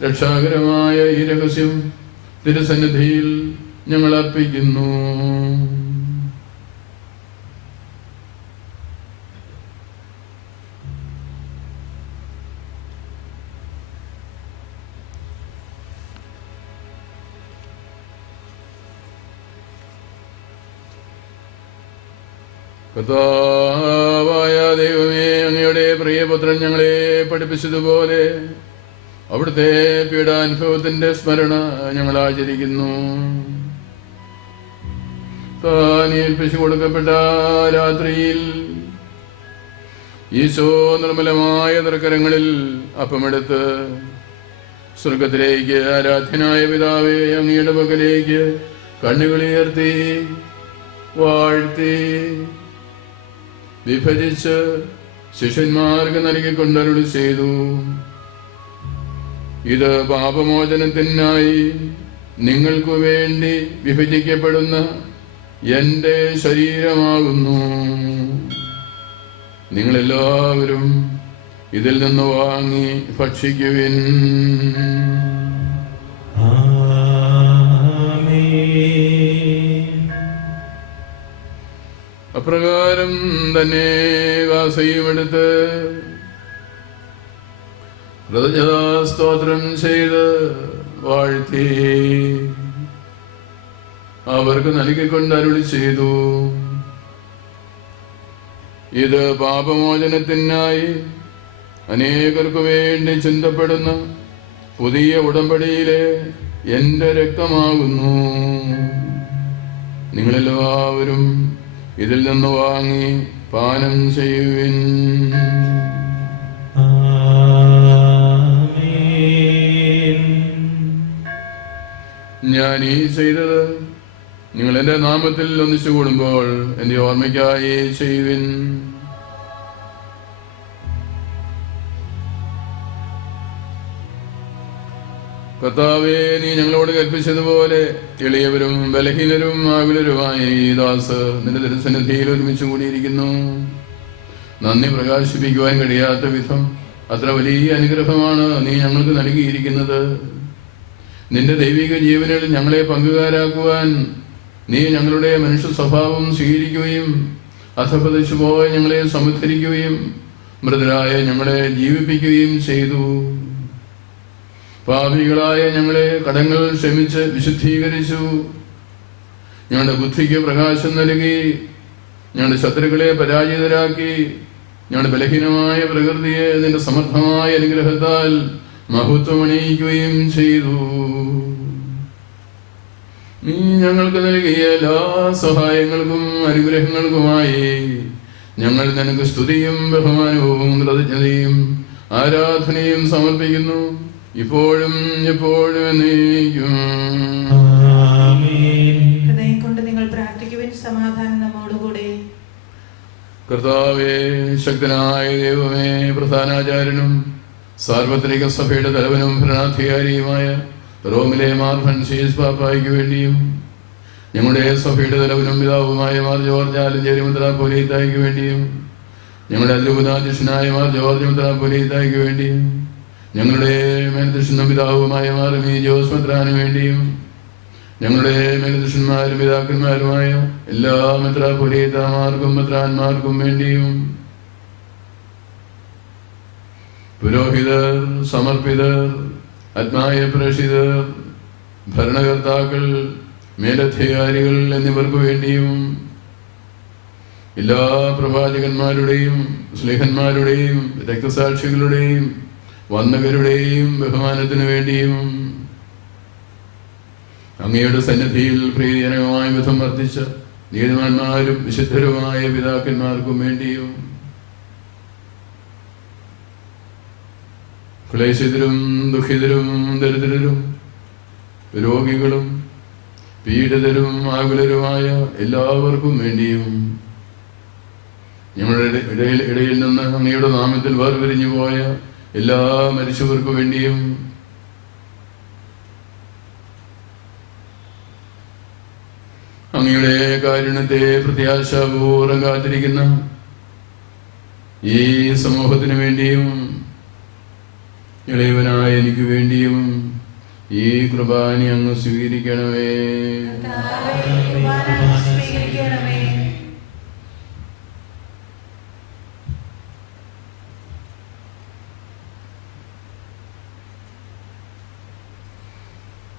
രക്ഷാകരമായ ഈ രഹസ്യം തിരുസന്നിധിയിൽ ഞങ്ങൾ അർപ്പിക്കുന്നു. കർത്താവായ ദൈവമേ, അങ്ങയുടെ പ്രിയപുത്രൻ ഞങ്ങളെ പഠിപ്പിച്ചതുപോലെ അവിടുത്തെ പീഡാനുഭവത്തിന്റെ സ്മരണ ഞങ്ങൾ ആചരിക്കുന്നു. താൻ ഏൽപ്പിച്ചു കൊടുക്കപ്പെട്ട രാത്രിയിൽ ഈശോ നിർമ്മലമായ തൃക്കരങ്ങളിൽ അപ്പമെടുത്ത് സ്വർഗത്തിലേക്ക് ആരാധ്യനായ പിതാവേ അങ്ങയുടെ പക്കലേക്ക് കണ്ണുകളുയർത്തി വാഴ്ത്തി വിഭജിച്ച് ശിഷ്യന്മാർക്ക് നൽകിക്കൊണ്ടരുളി ചെയ്തു. ഇത് പാപമോചനത്തിനായി നിങ്ങൾക്കു വേണ്ടി വിഭജിക്കപ്പെടുന്ന എൻ്റെ ശരീരമാകുന്നു. നിങ്ങളെല്ലാവരും ഇതിൽ നിന്ന് വാങ്ങി ഭക്ഷിക്കുവിൻ. അപ്രകാരം തന്നെ കാസയും എടുത്ത് കൃതജ്ഞതാസ്തോത്രം ചെയ്ത് വാഴ്ത്തി അവർക്ക് നൽകിക്കൊണ്ട് അരുളി ചെയ്തു. ഇത് പാപമോചനത്തിനായി അനേകർക്കു വേണ്ടി ചിന്തപ്പെടുന്ന പുതിയ ഉടമ്പടിയിലെ എൻ്റെ രക്തമാകുന്നു. നിങ്ങളെല്ലാവരും ഇതിൽ നിന്ന് വാങ്ങി പാനം ചെയ്യുവിൻ. ഞാൻ ഈ ചെയ്തത് നിങ്ങൾ എൻ്റെ നാമത്തിൽ ഒന്നിച്ചു കൂടുമ്പോൾ എൻ്റെ ഓർമ്മയ്ക്കായി ചെയ്യുവിൻ. കർത്താവേ, നീ ഞങ്ങളോട് കൽപ്പിച്ചതുപോലെ എളിയവരും ബലഹീനരും ആകുലരുമായ ഈ ദാസ് നിന്റെ തിരുസന്നിധിയിൽ ഒരുമിച്ച് കൂടിയിരിക്കുന്നു. നന്ദി പ്രകാശിപ്പിക്കുവാൻ കഴിയാത്ത വിധം അത്ര വലിയ അനുഗ്രഹമാണ് നീ ഞങ്ങൾക്ക് നൽകിയിരിക്കുന്നത്. നിന്റെ ദൈവിക ജീവനിൽ ഞങ്ങളെ പങ്കുകാരാക്കുവാൻ നീ ഞങ്ങളുടെ മനുഷ്യ സ്വഭാവം സ്വീകരിക്കുകയും അധപതിച്ചു പോയ ഞങ്ങളെ സമുദ്ധരിക്കുകയും മൃതരായ ഞങ്ങളെ ജീവിപ്പിക്കുകയും ചെയ്തു. പാപികളായ ഞങ്ങളെ കടങ്ങൾ ക്ഷമിച്ച് വിശുദ്ധീകരിച്ചു. ഞങ്ങളുടെ ബുദ്ധിക്ക് പ്രകാശം നൽകി, ഞങ്ങളുടെ ശത്രുക്കളെ പരാജിതരാക്കി, ഞങ്ങളുടെ ബലഹീനമായ പ്രകൃതിയെ നിന്റെ സമർത്ഥമായ അനുഗ്രഹത്താൽ മഹത്വമണിയിക്കുകയും ചെയ്തു. നീ ഞങ്ങൾക്ക് നൽകിയ എല്ലാ സഹായങ്ങൾക്കും അനുഗ്രഹങ്ങൾക്കുമായി ഞങ്ങൾ നിനക്ക് സ്തുതിയും ബഹുമാനവും കൃതജ്ഞതയും ആരാധനയും സമർപ്പിക്കുന്നു, ഇപ്പോഴും എപ്പോഴും എന്നേക്കും. ഹൃദയം കൊണ്ട് നിങ്ങൾ പ്രാർത്ഥിക്കുവിൻ. സമാധാനം നമ്മോടുകൂടെ. കർത്താവേ, ശക്തനായ ദൈവമേ, പ്രധാനാചാര്യനും സാർവത്രിക സഭയുടെ തലവനും ഭരണാധികാരിയുമായ റോമിലെ മാർ ഫ്രാൻസിസ് പാപ്പായ്ക്ക് വേണ്ടിയും ഞങ്ങളുടെ സഭയുടെ തലവനും പിതാവുമായ മാർ ജോർജ് ആലഞ്ചേരി മെത്രാപ്പോലീത്തായ്ക്ക് വേണ്ടിയും ഞങ്ങളുടെ അദ്ഭുതാധ്യക്ഷനായ മാർ ജോർജ് മെത്രാപ്പോലീത്തായ്ക്ക് വേണ്ടിയും ഞങ്ങളുടെ മേൽദൃഷ്ണ പിതാവുമായ മാർ മീ ജോസ് മെത്രാന് വേണ്ടിയും ഞങ്ങളുടെ മേൽദൃഷ്ണന്മാരും പിതാക്കന്മാരുമായ എല്ലാ മെത്രാപ്പൊലീത്താമാർക്കും മെത്രാന്മാർക്കും വേണ്ടിയും പുരോഹിതർ, സമർപ്പിതർ, ആത്മായ പ്രേക്ഷിതർ, ഭരണകർത്താക്കൾ, മേലധികാരികൾ എന്നിവർക്ക് വേണ്ടിയും എല്ലാ പ്രവാചകന്മാരുടെയും സ്ലേഹന്മാരുടെയും രക്തസാക്ഷികളുടെയും വന്ദകരുടെയും ബഹുമാനത്തിനു വേണ്ടിയും അങ്ങയുടെ സന്നിധിയിൽ പ്രീതിജനകമായ വിധം വർദ്ധിച്ച നീതിമാന്മാരും വിശുദ്ധരുമായ പിതാക്കന്മാർക്കും വേണ്ടിയും ക്ലേശിതരും ദുഃഖിതരും ദരിദ്രരും രോഗികളും പീഡിതരും ആകുലരുമായ എല്ലാവർക്കും വേണ്ടിയും ഞങ്ങളുടെ ഇടയിൽ നിന്ന് അങ്ങയുടെ നാമത്തിൽ വേർപിരിഞ്ഞു പോയ എല്ലാ മരിച്ചവർക്കു വേണ്ടിയും അങ്ങയുടെ കാരുണ്യത്തെ പ്രത്യാശാപൂർവ്വം കാത്തിരിക്കുന്ന ഈ സമൂഹത്തിനു വേണ്ടിയും ഇളയവനായ എനിക്ക് വേണ്ടിയും ഈ കൃപാനി അങ്ങ് സ്വീകരിക്കണമേ.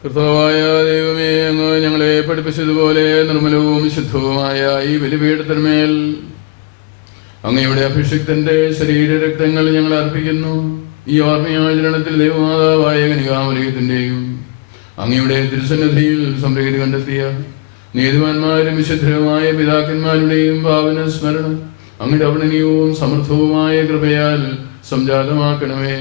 കർത്താവായ ദൈവമേ, അങ്ങ് ഞങ്ങളെ പഠിപ്പിച്ചതുപോലെ നിർമ്മലവും ശുദ്ധവുമായ ഈ ബലിപീഠത്തിന്മേൽ അങ്ങയുടെ അഭിഷിക്തന്റെ ശരീരരക്തങ്ങൾ ഞങ്ങൾ അർപ്പിക്കുന്നു. ഈ ഓർമ്മയാചരണത്തിൽ ദൈവമാതാവായ കനികാമറിയത്തിന്റെയും അങ്ങയുടെ തിരുസന്നിധിയിൽ സംപ്രീതി കണ്ടെത്തിയ നീതിമാന്മാരും വിശുദ്ധരുമായ പിതാക്കന്മാരുടെയും പാവന സ്മരണം അങ്ങയുടെ അവർണ്ണനീയവും സമൃദ്ധവുമായ കൃപയാൽ സംജാതമാക്കണമേ.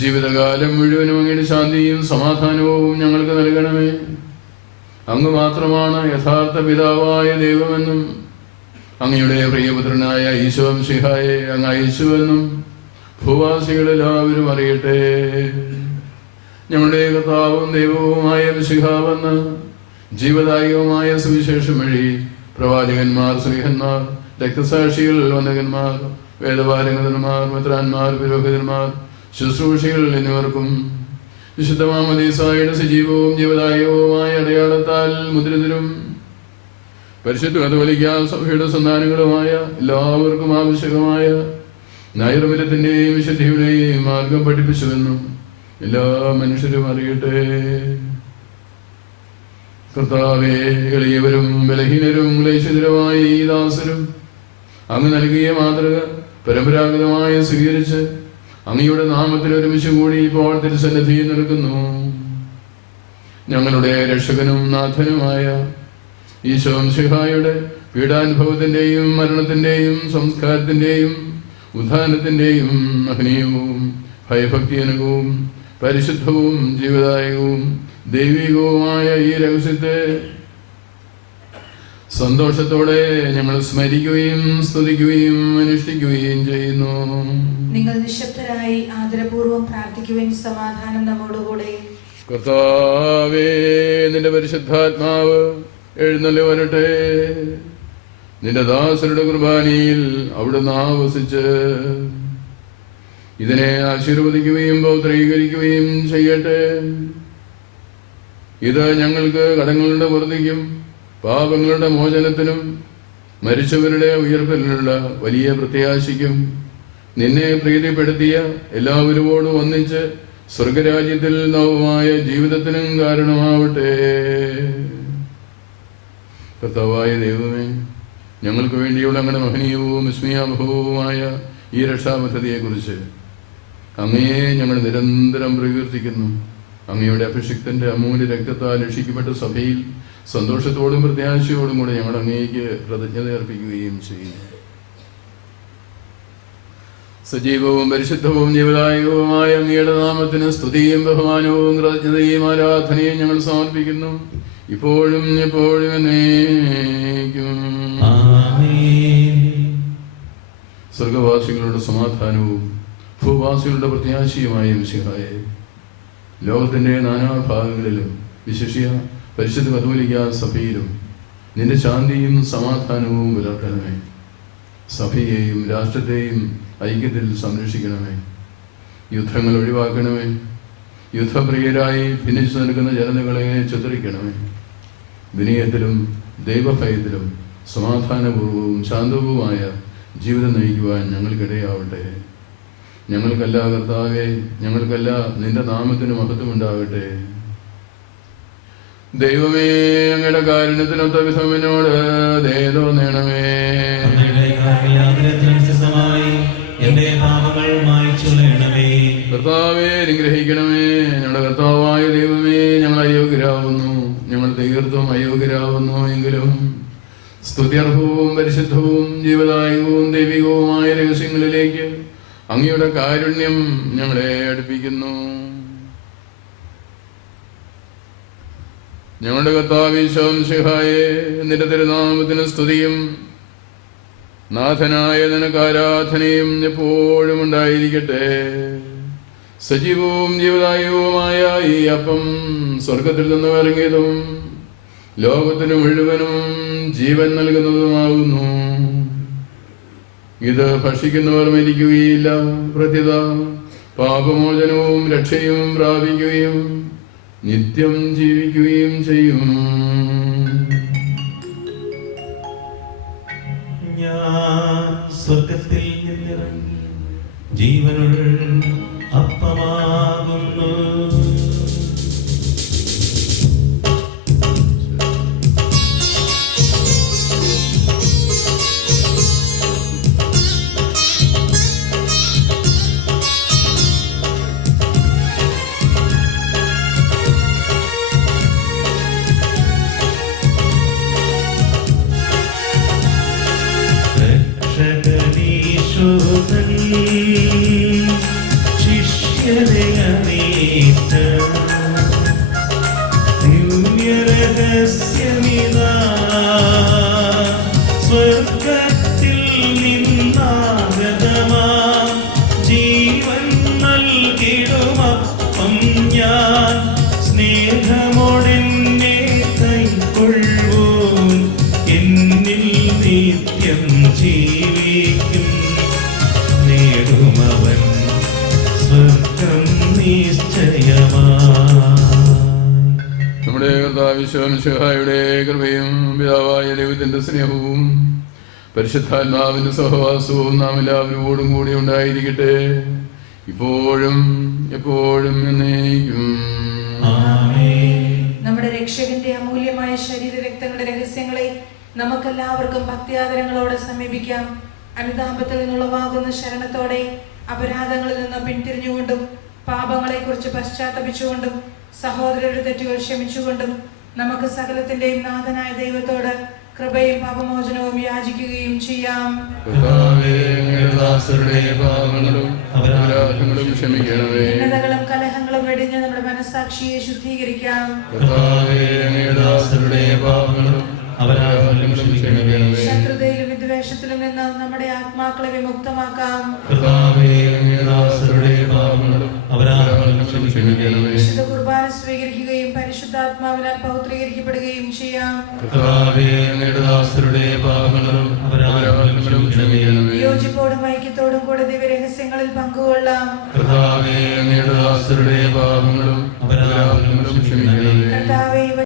ജീവിതകാലം മുഴുവനും അങ്ങയുടെ ശാന്തിയും സമാധാനവും ഞങ്ങൾക്ക് നൽകണമേ. അങ്ങ് മാത്രമാണ് യഥാർത്ഥ പിതാവായ ദൈവമെന്നും അങ്ങയുടെ പ്രിയപുത്രനായ ഈശോ മിശിഹായെ അങ്ങ് അയച്ചുവെന്നും ഭൂവാസികളെല്ലാവരും അറിയട്ടെ. ഞങ്ങളുടെ കർത്താവും ദൈവവുമായ മിശിഹാവെന്ന് ജീവദായകവുമായ സുവിശേഷം വഴി പ്രവാചകന്മാർ, സ്ലീഹന്മാർ, രക്തസാക്ഷികൾ, വന്ദകന്മാർ, വേദപാരംഗതന്മാർ, മെത്രാന്മാർ, പുരോഹിതന്മാർ, ശുശ്രൂഷികൾ എന്നിവർക്കും വിശുദ്ധ മാമോദീസായുടെ സജീവവും ജീവദായകവുമായ അടയാളത്താൽ മുദ്രിതരും പരിശുദ്ധ കത്തോലിക്കാ സഭയുടെ സന്താനങ്ങളുമായ എല്ലാവർക്കും ആവശ്യകമായ നൈർമല്യത്തിന്റെയും വിശുദ്ധിയുടെയും മാർഗം പഠിപ്പിച്ചുവെന്നും എല്ലാ മനുഷ്യരും അറിയട്ടെ. കർത്താവേ, എളിയവരും ബലഹീനരും ക്ലേശിതരുമായ ഈ ദാസരും അങ്ങ് നൽകിയ മാതൃക പരമ്പരാഗതമായി സ്വീകരിച്ച് അങ്ങയുടെ നാമത്തിൽ ഒരുമിച്ച് കൂടി ഇപ്പോൾ തിരുസന്നിധിയിൽ നിൽക്കുന്നു. ഞങ്ങളുടെ രക്ഷകനും നാഥനുമായ ഈശോ മിശിഹായുടെ പീഡാനുഭവത്തിന്റെയും മരണത്തിന്റെയും സംസ്കാരത്തിന്റെയും ഉത്ഥാനത്തിന്റെയും മഹനീയവും ഭയഭക്തിജനകവും പരിശുദ്ധവും ജീവദായകവും ദൈവികവുമായ ഈ രഹസ്യത്തെ സന്തോഷത്തോടെ ഞങ്ങൾ സ്മരിക്കുകയും സ്തുതിക്കുകയും അനുഷ്ഠിക്കുകയും ചെയ്യുന്നു. നിങ്ങൾ നിശബ്ദരായി ആദരപൂർവ്വം പ്രാർത്ഥിക്കുവാൻ സമാധാനം നമ്മോടുകൂടെ. കർത്താവേ, നിന്റെ പരിശുദ്ധാത്മാവ് എഴുന്നള്ളി വരട്ടെ. നിന്റെ ദാസരുടെ കുർബാനയിൽ അവിടുന്ന് ആവസിച്ച് ഇതിനെ ആശീർവദിക്കുകയും പൗത്രീകരിക്കുകയും ചെയ്യട്ടെ. ഇത് ഞങ്ങൾക്ക് കടങ്ങളുടെ വൃദ്ധിക്കും പാപങ്ങളുടെ മോചനത്തിനും മരിച്ചവരുടെ ഉയർപ്പിലുള്ള വലിയ പ്രത്യാശയ്ക്കും നിന്നെ പ്രീതിപ്പെടുത്തിയ എല്ലാവരോടും ഒന്നിച്ച് സ്വർഗരാജ്യത്തിൽ നവമായ ജീവിതത്തിനും കാരണമാവട്ടെ. കർത്താവായ ദൈവമേ, ഞങ്ങൾക്ക് വേണ്ടിയുള്ള അങ്ങയുടെ മഹനീയവും വിസ്മയാനുഭവവുമായ ഈ രക്ഷാപദ്ധതിയെക്കുറിച്ച് അങ്ങയെ ഞങ്ങൾ നിരന്തരം പ്രകീർത്തിക്കുന്നു. അങ്ങയുടെ അഭിഷിക്തന്റെ അമൂല്യ രക്തത്താൽ രക്ഷിക്കപ്പെട്ട സഭയിൽ സന്തോഷത്തോടും പ്രത്യാശയോടും കൂടെ ഞങ്ങൾ അങ്ങേക്ക് പ്രതിജ്ഞത അർപ്പിക്കുകയും ചെയ്യുന്നു. സജീവവും പരിശുദ്ധവും ജീവദായകവുമായ അങ്ങയുടെ നാമത്തിന് സ്തുതിയും ബഹുമാനവും കൃതജ്ഞതയും ആരാധനയും ഞങ്ങൾ സമർപ്പിക്കുന്നു, ഇപ്പോഴും എപ്പോഴും എന്നേക്കും. സ്വർഗവാസികളുടെ സമാധാനവും ഭൂവാസികളുടെ പ്രത്യാശയുമായ മിശിഹായെ, ലോകത്തിന്റെ നാനാഭാഗങ്ങളിലും വിശിഷ്യ പരിശുദ്ധ കത്തോലിക്കാ സഭയിലും നിന്റെ ശാന്തിയും സമാധാനവും പുലർത്തണമേ. സഭയെയും രാഷ്ട്രത്തെയും ഐക്യത്തിൽ സംരക്ഷിക്കണമേ. യുദ്ധങ്ങൾ ഒഴിവാക്കണമേ. യുദ്ധപ്രിയരായി ഭിന്നിച്ചു നിൽക്കുന്ന ജനതകളെ ചിത്രിക്കണമേ. വിനയത്തിലും ദൈവഭയത്തിലും സമാധാനപൂർവവും ശാന്തവുമായ ജീവിതം നയിക്കുവാൻ ഞങ്ങൾക്കിടയാവട്ടെ. ഞങ്ങൾക്കല്ല കർത്താവേ, ഞങ്ങൾക്കല്ല നിന്റെ നാമത്തിന് മഹത്വമുണ്ടാകട്ടെ. ദൈവമേ, അങ്ങയുടെ കാരുണ്യത്തിനൊത്ത വിധമിനോട് ദയ തോന്നണമേ. കർത്താവേ, അനുഗ്രഹിക്കണമേ. ഞങ്ങളുടെ കർത്താവായ ദൈവമേ, ഞങ്ങൾ അയോഗ്യരാകുന്നു, ഞങ്ങൾ തീർത്തും അയോഗ്യരാകുന്നു. എങ്കിലും സ്തുത്യർഹവും പരിശുദ്ധവും ജീവദായകവും ദൈവികവുമായ രഹസ്യങ്ങളിലേക്ക് അങ്ങയുടെ കാരുണ്യം ഞങ്ങളെ അടുപ്പിക്കുന്നു. ഞങ്ങളുടെ കർത്താവ് ഈശോ മിശിഹായേ, നിന്റെ തിരുനാമത്തിന് സ്തുതിയും നാഥനായ നിനക്ക് ആരാധനയും എപ്പോഴും ഉണ്ടായിരിക്കട്ടെ. സജീവവും ജീവദായകവുമായ ഈ അപ്പം സ്വർഗത്തിൽ നിന്ന് ഇറങ്ങിയതും ലോകത്തിന് മുഴുവനും ജീവൻ നൽകുന്നതുമാകുന്നു. ഇത് ഭക്ഷിക്കുന്നവർ മരിക്കുകയില്ല, പ്രത്യുത പാപമോചനവും രക്ഷയും പ്രാപിക്കുകയും നിത്യം ജീവിക്കുകയും ചെയ്യും. ഞാൻ സ്വർഗത്തിൽ നിന്നിറങ്ങി ജീവനുള്ള അപ്പമാകുന്നു. സമയമിതാ സ്വർഗത്തിൽ നിന്നാഗതമാ ജീവൻ നൽകിടുമപ്പം ഞാൻ സ്നേഹമോടെന്നെ കൈക്കൊള്ളൂ എന്നിൽ നിത്യം ജീവിക്കും നേടുമവൻ സ്വർഗം നിശ്ചയമാ. നമ്മുടെ കർത്താവിശ്വയുടെ കൃപയും പിതാവായ ദൈവത്തിന്റെ സ്നേഹവും പരിശുദ്ധാത്മാവിന്റെ സഹവാസവും നാം എല്ലാവരോടും കൂടി ഉണ്ടായിരിക്കട്ടെ, ഇപ്പോഴും എപ്പോഴും എന്നേക്കും. നമ്മുടെ രക്ഷകന്റെ അമൂല്യമായ ശരീര രക്തങ്ങളുടെ രഹസ്യങ്ങളെ നമുക്കെല്ലാവർക്കും ഭക്തിയാദരങ്ങളോടെ സമീപിക്കാം. അനുതാപത്തിൽ നിന്നുളവാകുന്ന ശരണത്തോടെ അപരാധങ്ങളിൽ നിന്ന് പിന്തിരിഞ്ഞുകൊണ്ടും പാപങ്ങളെ കുറിച്ച് പശ്ചാത്തപിച്ചുകൊണ്ടും സഹോദരരുടെ തെറ്റുകൾ ക്ഷമിച്ചുകൊണ്ടും നമുക്ക് സകലത്തിന്റെയും നാഥനായ ദൈവത്തോട് കൃപയും പാപമോചനവും യാചിക്കുകയും ചെയ്യാം. ഭിന്നതകളും കലഹങ്ങളും വെടിഞ്ഞ് നമ്മുടെ മനസ്സാക്ഷിയെ ശുദ്ധീകരിക്കാം. ശത്രുതയിലും വിദ്വേഷത്തിലും നിന്ന് നമ്മുടെ ആത്മാക്കളെ വിമുക്തമാക്കാം. വിശുദ്ധ കുർബാന സ്വീകരിക്കുകയും പരിശുദ്ധാത്മാവിനാൽ പൗത്രീകരിക്കപ്പെടുകയും ചെയ്യാം. യോജിപ്പോടും ഐക്യത്തോടും കൂടെ ദിവ്യരഹസ്യങ്ങളിൽ പങ്കുകൊള്ളാം. കർത്താവേ